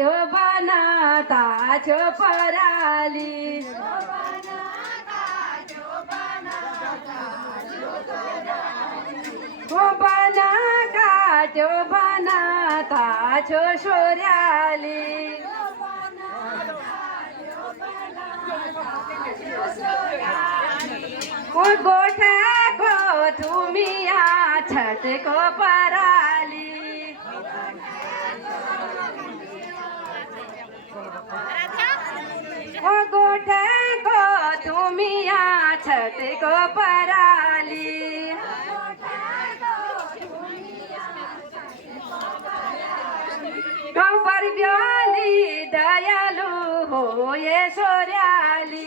त्यो बनाता छो पराली त्यो बनाता छो छोर्याली गोठाको थुमिया छटको पराली गोठाको थुमिया छटको पराली गौपर ब्याली दयालु हो ये छोर्याली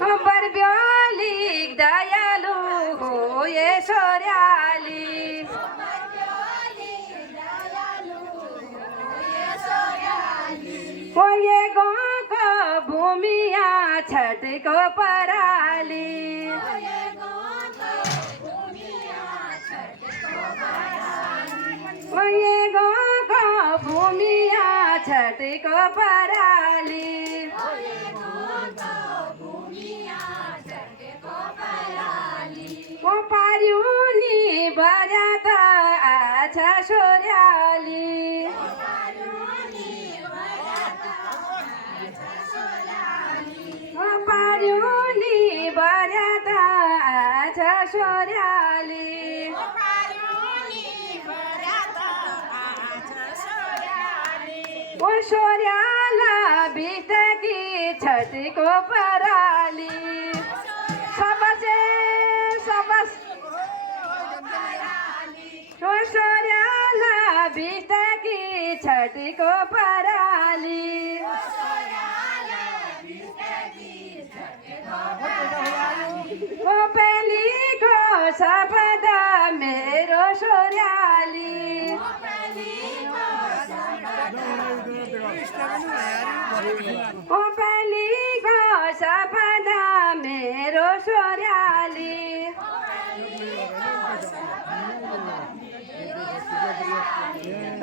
गौपर ब्याली दयालु हो ये छोर्याली ये गाउँको भूमिया छटको पराली ये गाउँको भूमिया छटको पराली पार्युनी बजात आछ छोर्याली पार्युनी बजात आछ छोर्याली छोर्याला बितकी छटको पराली छोर्याला बितकी छटको पराली पेलीको शब्द मेरो छोर्याली पेलीको शब्द मेरो छोर्याली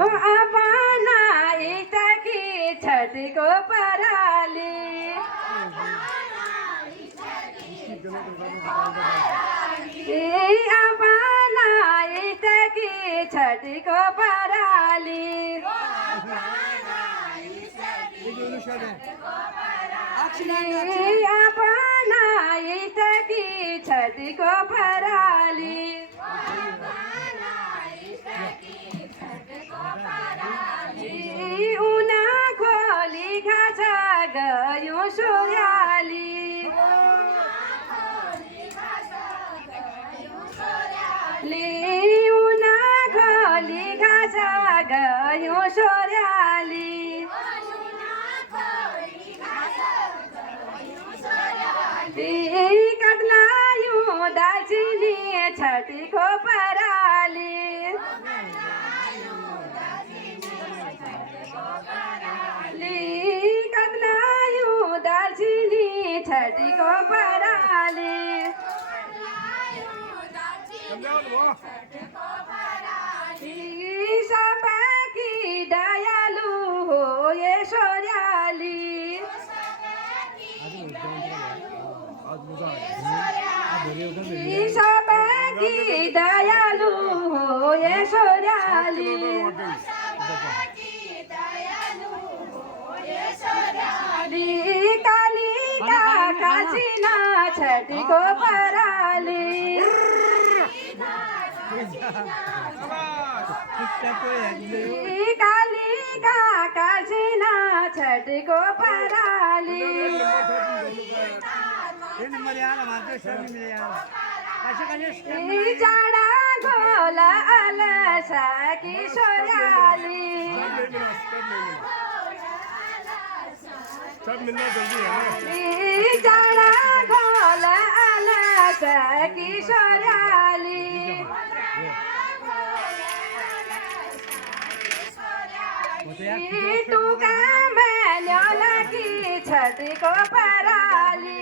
अपना इतकी छटको पराली अपना इतकी छटको पराली अपना इतकी छटको पराली उना खोली घाँस गयो छोर्याली उना खोली घाँस गयो छोर्याली कटलायो दार्जिली छटको पराली कटलायो दार्जिली छटको पराली सबकी दयालु हो ये छोर्याली सबकी दयालु हो ये छोर्याली कालिका कासिना छटको पराली कालिका कासिना छटको पराली जाडा गोला अलसाकी छोर्याली जाडा गोला अलसाकी छोर्याली टुका मेल्योलाकी छटको पराली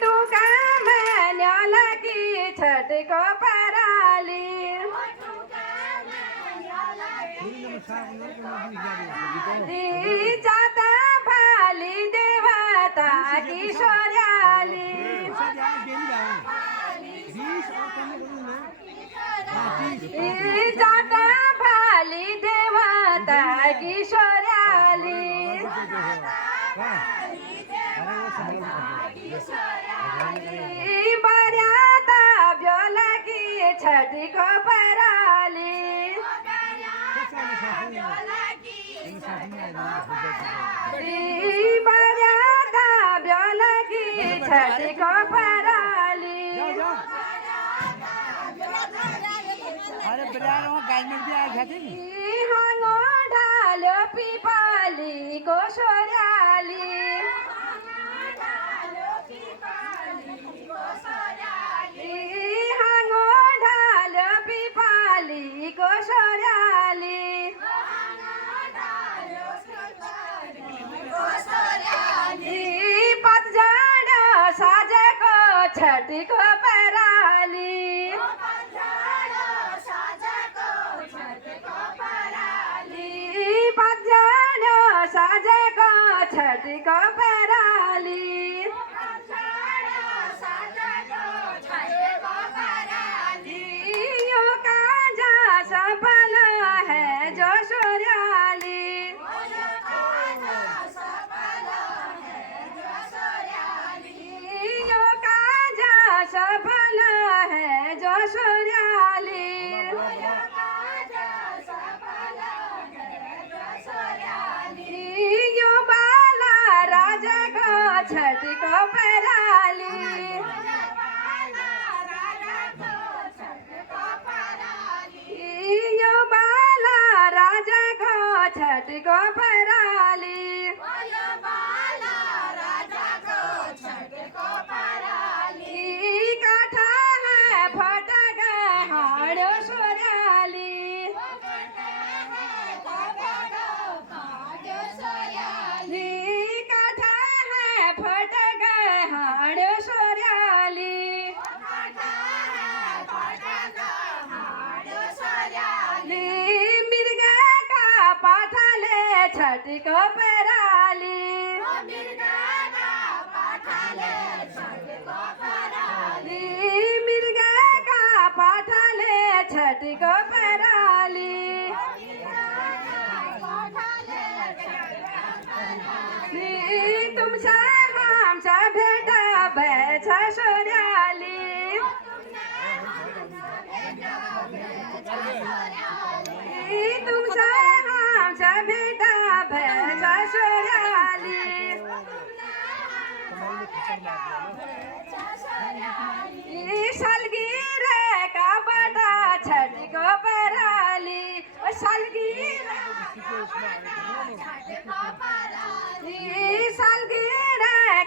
तू काम न्याला की छठ को पराली जाता भाली देवता की शौर्याली जाता भाली देवता की शौर्याली बऱ्याता ब्योला की छठी को पराली बऱ्याता ब्योला की छठी को पराली हांगो ढालो पिपाली को शौर्याली हांगो ढालो पिपाली को शौर्याली पतझड़ साजे को छठी को पराली पतझड़ साजे को छठी को पराली यो काजा सफल है जो शौर्याली यो काजा सफल है जो शौर्याली यो बाला राजा को छठी को पराली यो बाला राजा को छठी को पराली काठा है फटक हाड़ो शौर्याली काठा है फटक हाड़ो शौर्याली मिर्गा का पाठाले छठी को पराली मिर्गा का पाठाले छठी को पराली तुमसे हमसे भेटा बैठ शौर्याली तुमसे हमसे भेटा बैठ शौर्याली सालगिर का बड़ा छठी को पराली सालगिर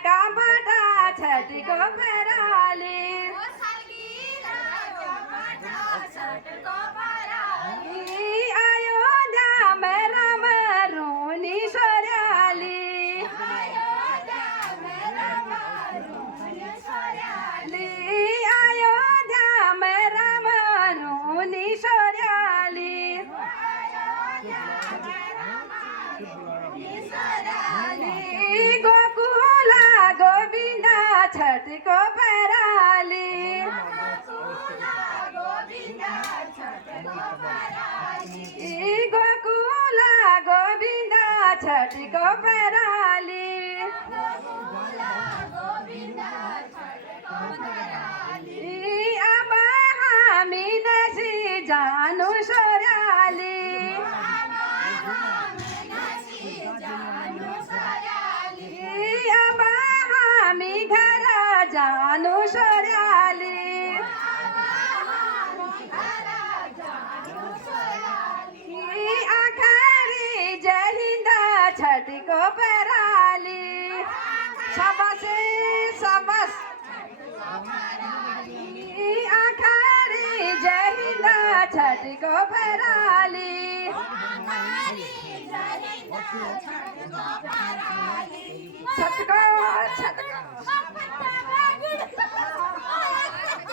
का बड़ा छठी को पराली अयोध्या में राम रोनी शौर्याली अयोध्या में राम रोनी शौर्याली गोकुला गोविंदा छठी को पराली गोकुला गोविंदा छठी को पराली अब हामी नसी जानु शौर्याली अब हामी घर जानु शौर्याली आखरी जहिंदा छठी को पराली शाबाश शाबाश आखरी जहिंदा छठी को पराली